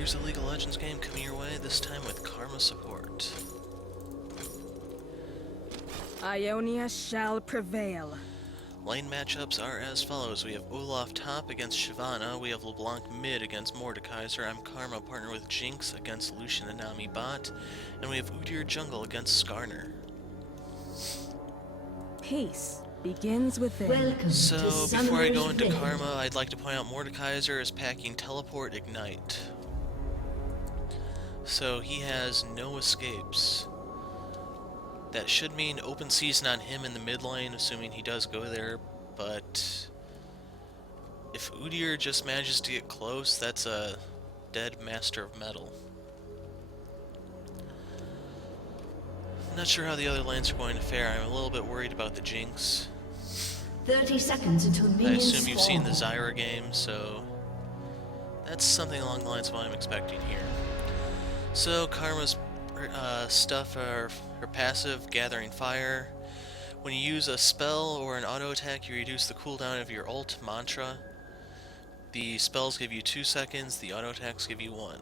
Here's a League of Legends game coming your way, this time with Karma support. Ionia shall prevail. Lane matchups are as follows. We have Olaf top against Shyvana, we have LeBlanc mid against Mordekaiser, I'm Karma partner with Jinx against Lucian and Nami bot, and we have Udyr jungle against Skarner. Peace begins within. Welcome So, to before I go Summoner's into Rift. Karma, I'd like to point out Mordekaiser is packing Teleport Ignite. So he has no escapes. That should mean open season on him in the mid lane, assuming he does go there, but if Udyr just manages to get close, that's a dead Master of Metal. I'm not sure how the other lanes are going to fare. I'm a little bit worried about the Jinx. 30 seconds until I minions assume you've seen the spawn. Zyra game, so that's something along the lines of what I'm expecting here. So Karma's stuff are her passive, Gathering Fire. When you use a spell or an auto attack, you reduce the cooldown of your ult mantra. The spells give you 2 seconds, the auto attacks give you 1.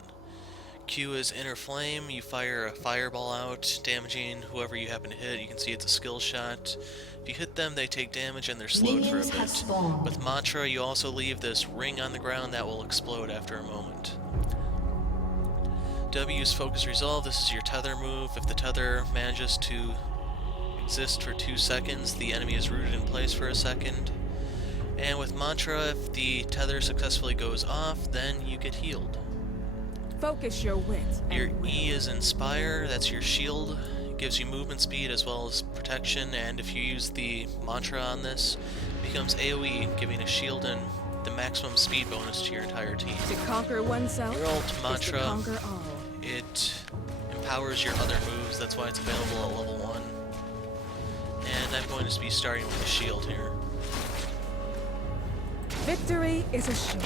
Q is Inner Flame, you fire a fireball out, damaging whoever you happen to hit. You can see it's a skill shot. If you hit them, they take damage and they're slowed for a Minions have bit. spawned. With mantra, you also leave this ring on the ground that will explode after a moment. W's Focus Resolve, this is your tether move. If the tether manages to exist for 2 seconds, the enemy is rooted in place for a second. And with mantra, if the tether successfully goes off, then you get healed. Focus your wit. Your E is Inspire, that's your shield. It gives you movement speed as well as protection, and if you use the mantra on this, it becomes AoE, giving a shield and the maximum speed bonus to your entire team. To conquer oneself Your ult is to mantra, conquer all. it empowers your other moves, that's why it's available at level 1. And I'm going to be starting with the shield here. Victory is assured.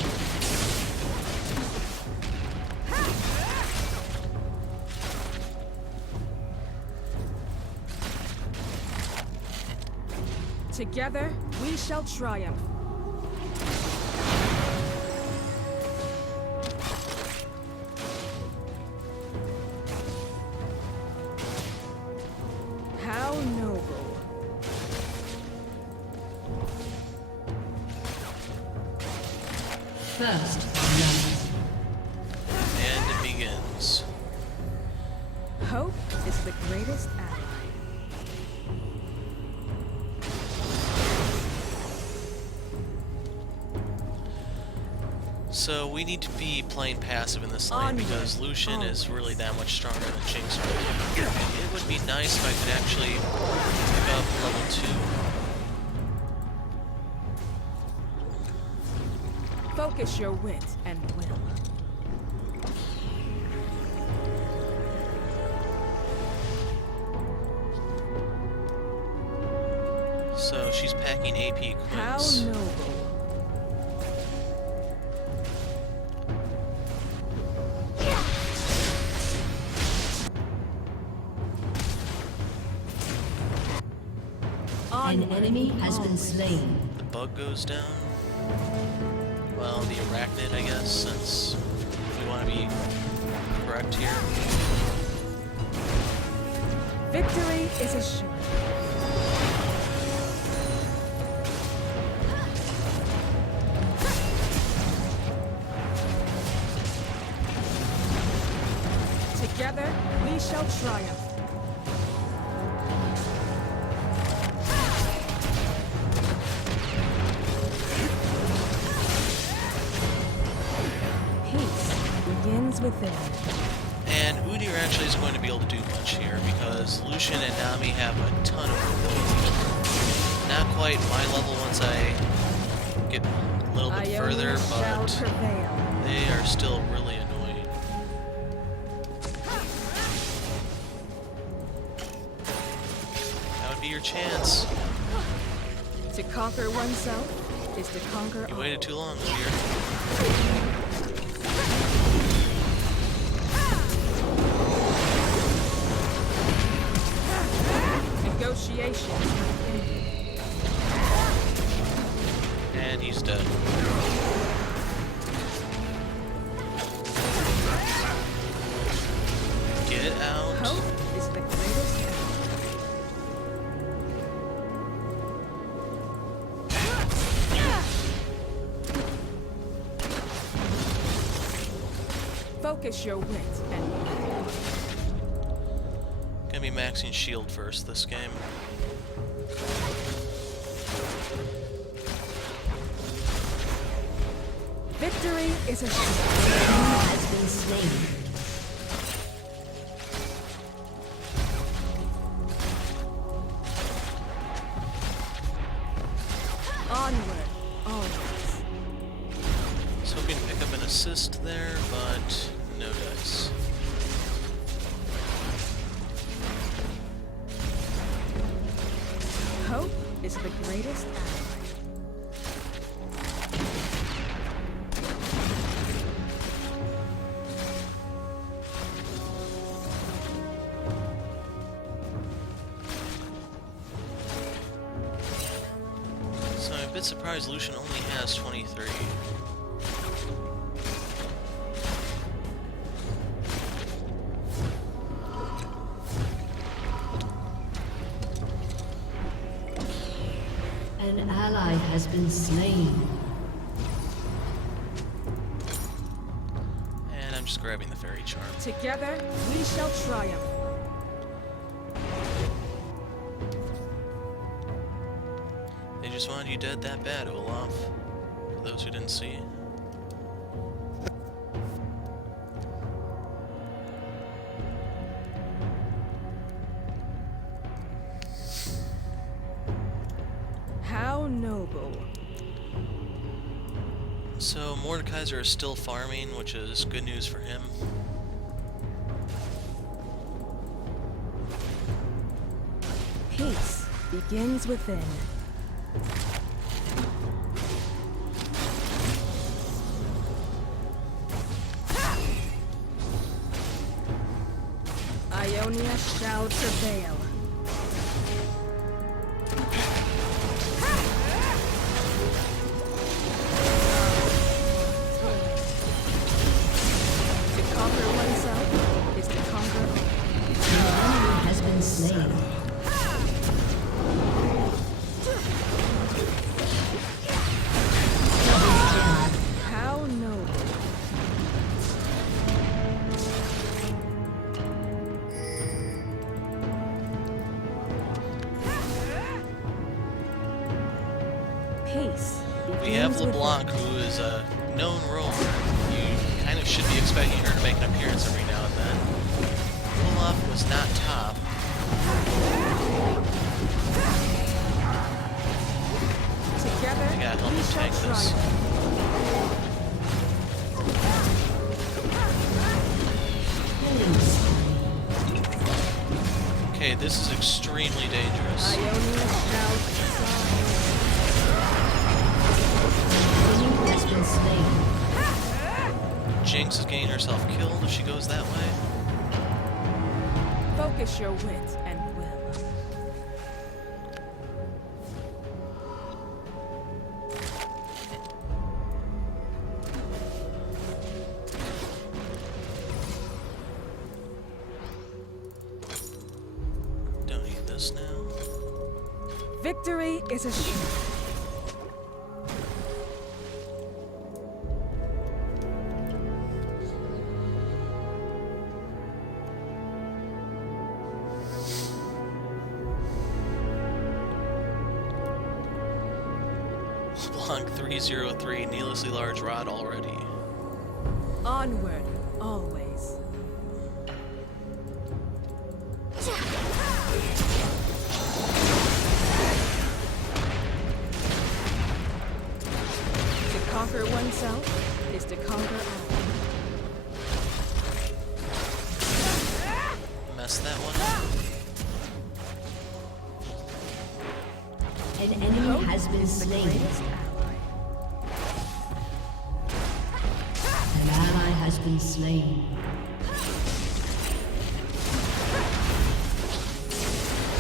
Together, we shall triumph. How noble. First love. And it begins. Hope is the greatest ally. So we need to be playing passive in this lane because Lucian is really that much stronger than Jinx right now. It would be nice if I could actually pick up level 2. Focus your wit and will. So she's packing AP How Quints. noble. An enemy has been slain. The bug goes down. Well, the arachnid, I guess, since we want to be correct here. Victory is assured. Together, we shall triumph. Peace begins within. And Udyr actually is going to be able to do much here because Lucian and Nami have a ton of mobility. Not quite my level once I get a little bit further, shall but prevail. they are still really annoying. That would be your chance. To conquer oneself is to conquer You all. waited too long, Udyr. Negotiations. And he's dead. Hope is the greatest ally. Focus your wit and Gonna be maxing shield first this game. victory is a Has been slain. onward, always. I was hoping to pick up an assist there, but no dice. Hope is the greatest ally. So I'm a bit surprised Lucian only has 23. An ally has been slain. And I'm just grabbing the fairy charm. Together, we shall triumph. They just wanted you dead that bad, Olaf. For those who didn't see. How noble. So Mordekaiser is still farming, which is good news for him. Peace begins within. Ionia shall travail. To conquer oneself is to conquer all. An enemy has been slain. How noble. Peace. We have begins within. LeBlanc, who is a known roamer. You kind of should be expecting her to make an appearance every now and then. Olaf was not top. Together, You gotta help we me shall tank this. triumph. Killing spree. Okay, this is extremely dangerous. Ionia shall soar. Enemy has been slain. Jinx is getting herself killed if she goes that way. Focus your wit and will. Don't need this now. Victory is assured. LeBlanc 303, needlessly large rod already. Onward, always. To conquer oneself is to conquer all. Mess that one up. An enemy Hope has been is the slain. greatest ally. An ally has been slain.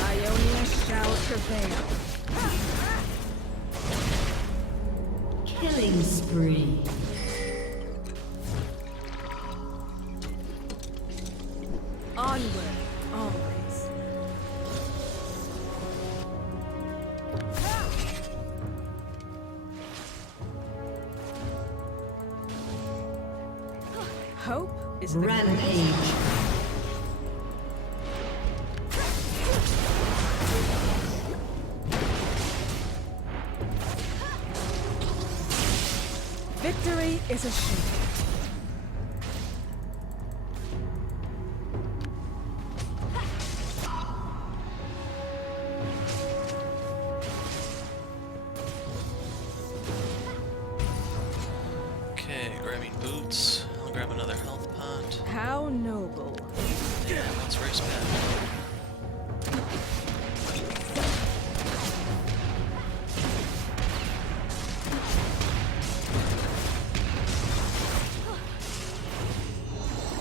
Ionia shall travail. Killing spree. Onward, always. Hope is the Rampage. victory is a shield. Okay, grabbing boots. I'll grab another health pot. How noble. Yeah, let's race back.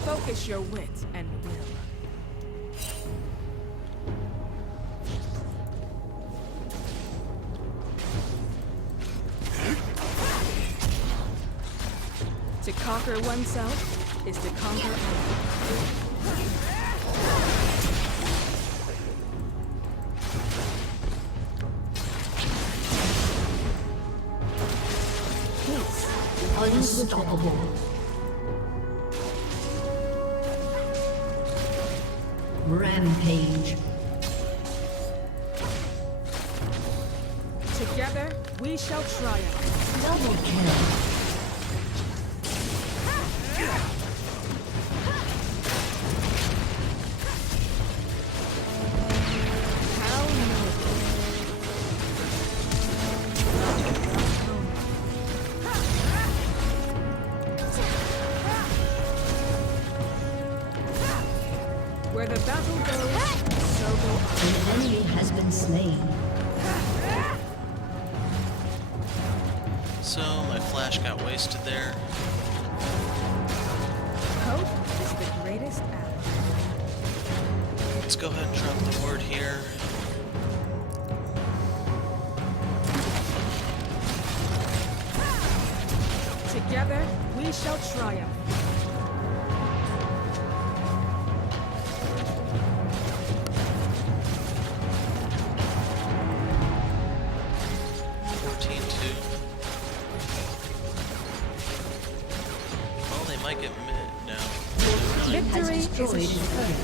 Focus your wit and will. To conquer oneself is to conquer others. Peace. Unstoppable. Rampage. Together, we shall triumph. Double kill. How noble. Where the battle goes, so go I. An enemy has been slain. So, my flash got wasted there. Hope is the greatest ally. Let's go ahead and drop the ward here. Together, we shall triumph. Well, they might get mid now. Victory is destroyed a his shield. turret.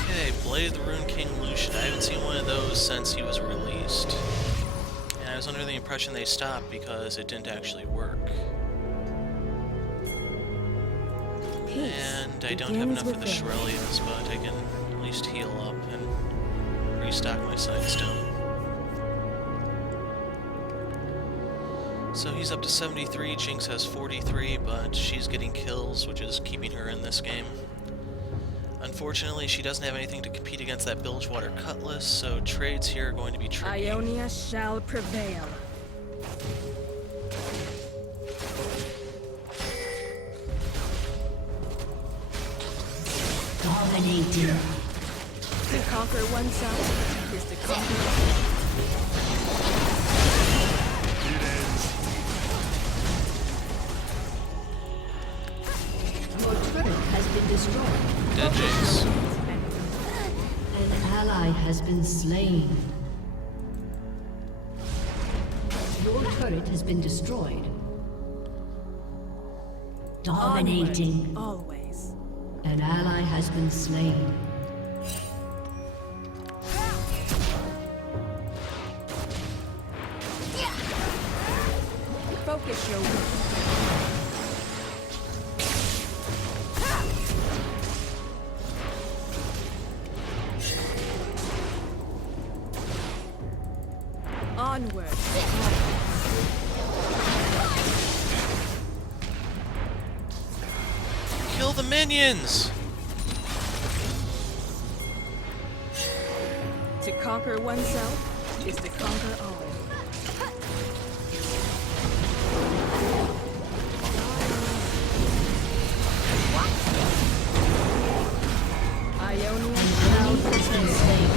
Okay, Blade of the Rune King Lucian. I haven't seen one of those since he was released. And I was under the impression they stopped because it didn't actually work. Peace And I don't have begins enough for the within. Shirelias, but I can at least heal up and restock my Sightstone. So he's up to 73, Jinx has 43, but she's getting kills, which is keeping her in this game. Unfortunately, she doesn't have anything to compete against that Bilgewater Cutlass, so trades here are going to be tricky. Ionia shall prevail. Dominating. To conquer oneself is to conquer. Your turret has been destroyed. Dead Jinx. An ally has been slain. Your turret has been destroyed. Dominating. Onward, always. An ally has been slain. Focus your will. Onward. Kill the minions! To conquer oneself is to conquer all. Ionia shall prevail.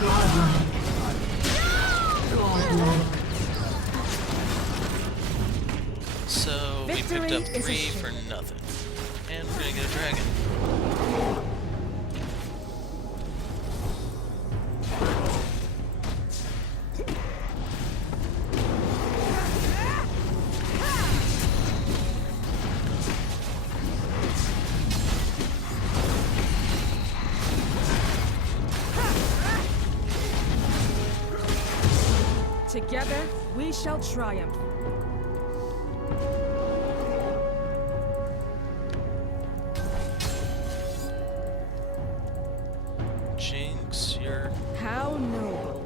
Godlike. Godlike. picked up Victory is 3 assured. for nothing. And we're gonna get a dragon. Together, we shall triumph. Jinx, you're... How noble.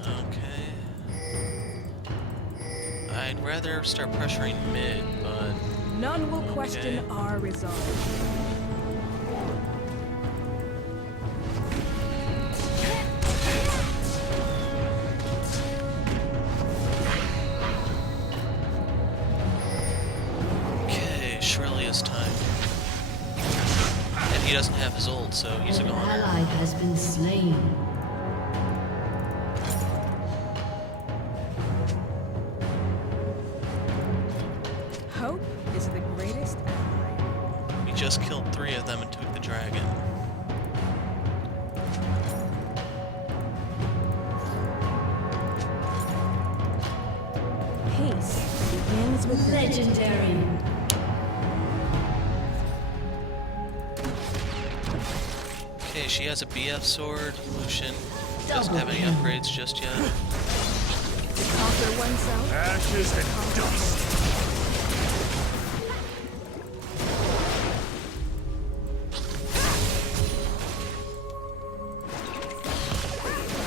okay. I'd rather start pressuring mid, but... None will question Okay. our resolve. Okay, Shrelia's time. And he doesn't have his ult, so he's a An goner. ally has been slain. Hope is the greatest ally. We just killed 3 of them and took the dragon. Peace begins with Legendary. Okay, she has a BF sword. Lucian doesn't Double have any kill. upgrades just yet. to conquer oneself. Ashes and dust.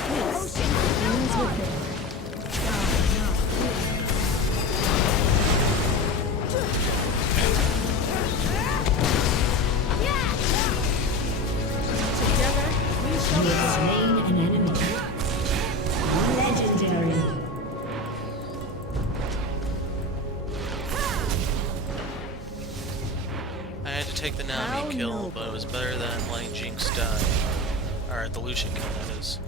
Peace begins within. Together, we shall You have slain an enemy. Legendary. I had to take the Nami How kill, noble. but it was better than letting Jinx die. Or the Lucian kill, that is.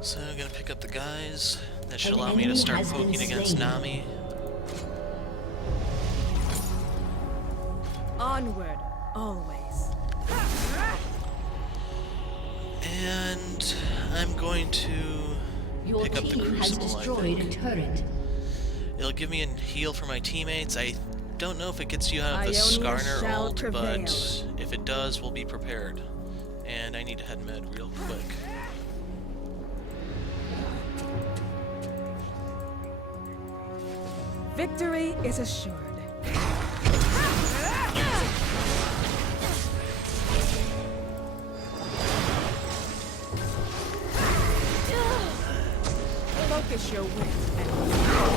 So I'm gonna pick up the guys. That should An allow me to enemy start has been poking against slain. Nami. onward, always. And I'm going to Your pick up the team has Crucible, I destroyed a think. turret. It'll give me a heal for my teammates. I don't know if it gets you out of the Ionia Skarner shall ult, prevail. but if it does, we'll be prepared. And I need to head mid real quick. Victory is assured. Focus your wit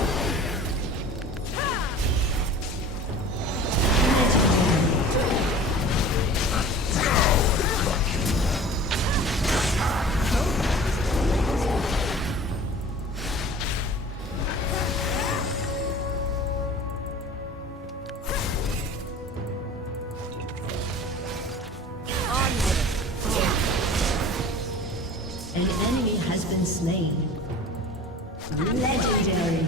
and An enemy has been slain. Legendary.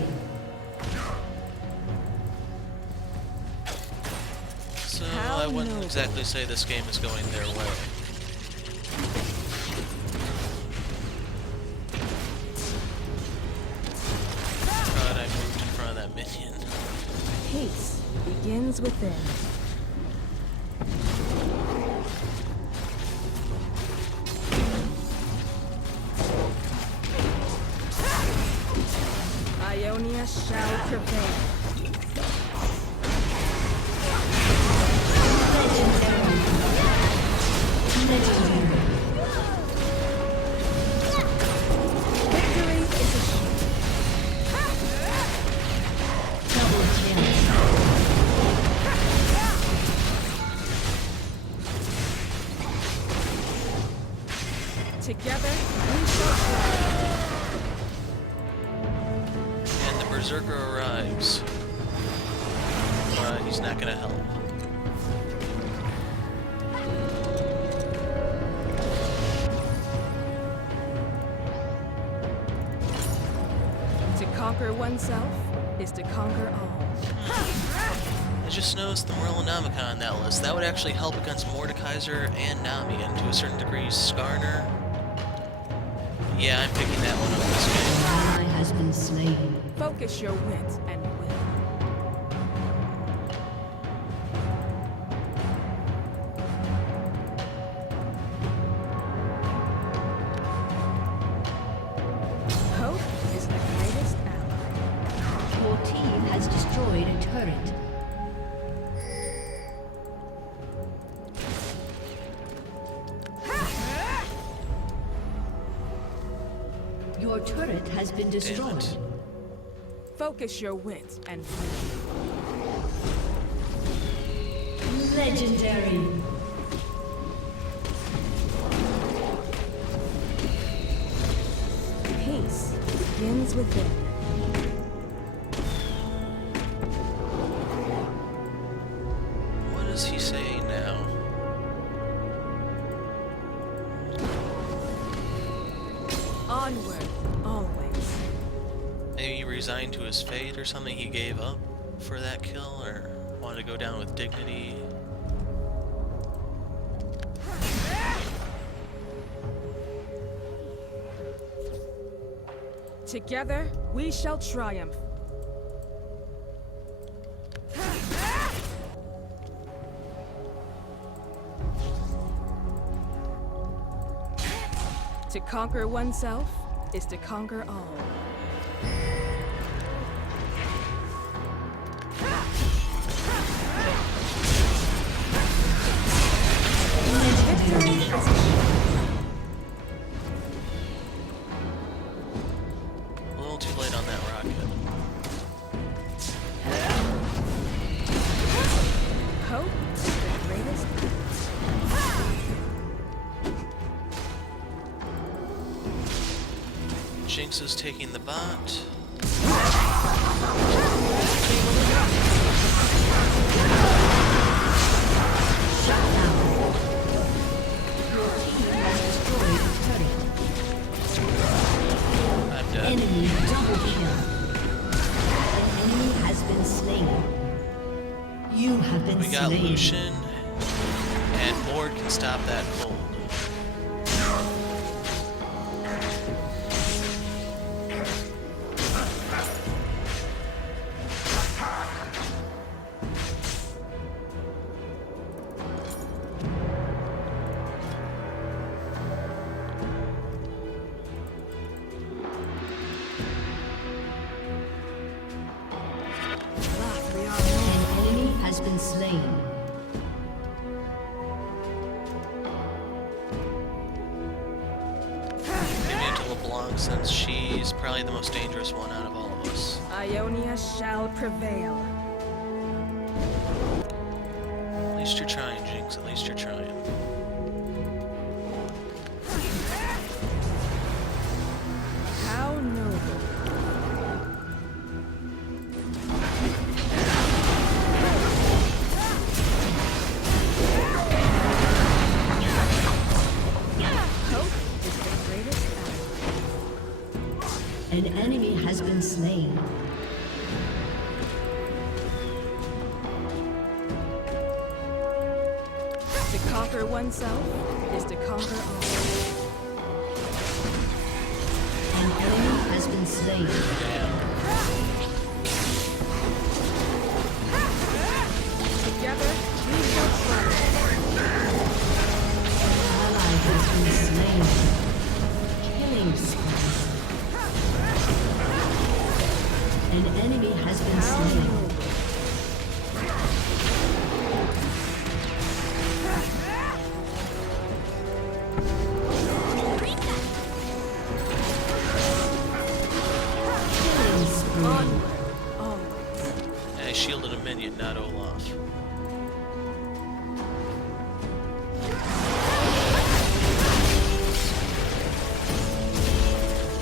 So How I wouldn't noble. exactly say this game is going their way. But I moved in front of that minion. peace begins within. Ionia shall prevail. Victory is assured. Double kill. Together, we shall triumph. And the Berserker arrives. But he's not gonna help. conquer oneself is to conquer all. I just noticed the Morellonomicon on that list. That would actually help against Mordekaiser and Nami, and to a certain degree, Skarner. Yeah, I'm picking that one up this game. An ally has been slain. Focus your wit and will. Hope is the greatest ally. Your team has destroyed a turret. Your turret has been destroyed. Focus your wit and Legendary. peace begins within. What is he saying now? Onward, always. Maybe he resigned to his fate or something, he gave up for that kill, or wanted to go down with dignity. Together, we shall triumph. To conquer oneself is to conquer all. Victory is A little too late on that rocket. hope is the greatest. Jinx is taking the bot. Shut down. Your team has destroyed a turret. I'm dead. Enemy double kill. An enemy has been slain. You have been We got slain. Lucian, and Mord can stop that cold. An enemy has been slain. Maybe into LeBlanc, since she's probably the most dangerous one out of all of us. Ionia shall prevail. At least you're trying, Jinx. At least you're trying. How noble. Hope is the greatest ally. An enemy has been slain. To conquer oneself is to conquer all. An enemy has been slain. Together, we shall triumph. Ally has been slain. Killing spree. An enemy has been How slain. noble. Killing spree. Onward, always. And I shielded a minion, not Olaf.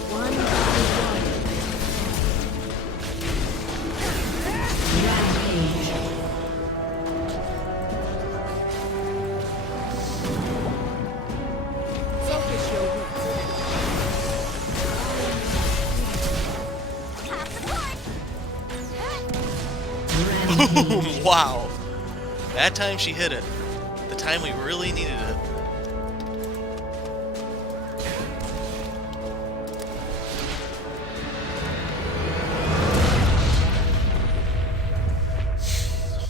One by one. Rampage. Focus your wits. Rampage. Wow. That time she hit it. The time we really needed it.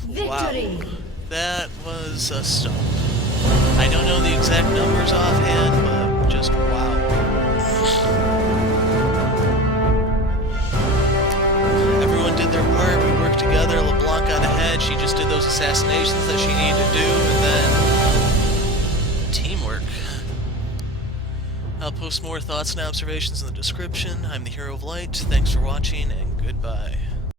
Victory! Wow. That was a stomp. I don't know the exact numbers offhand, but just wow. Everyone did their part, we worked together, LeBlanc got ahead, she just did those assassinations that she needed to do, and then... teamwork. I'll post more thoughts and observations in the description. I'm the Hero of Light, thanks for watching, and goodbye.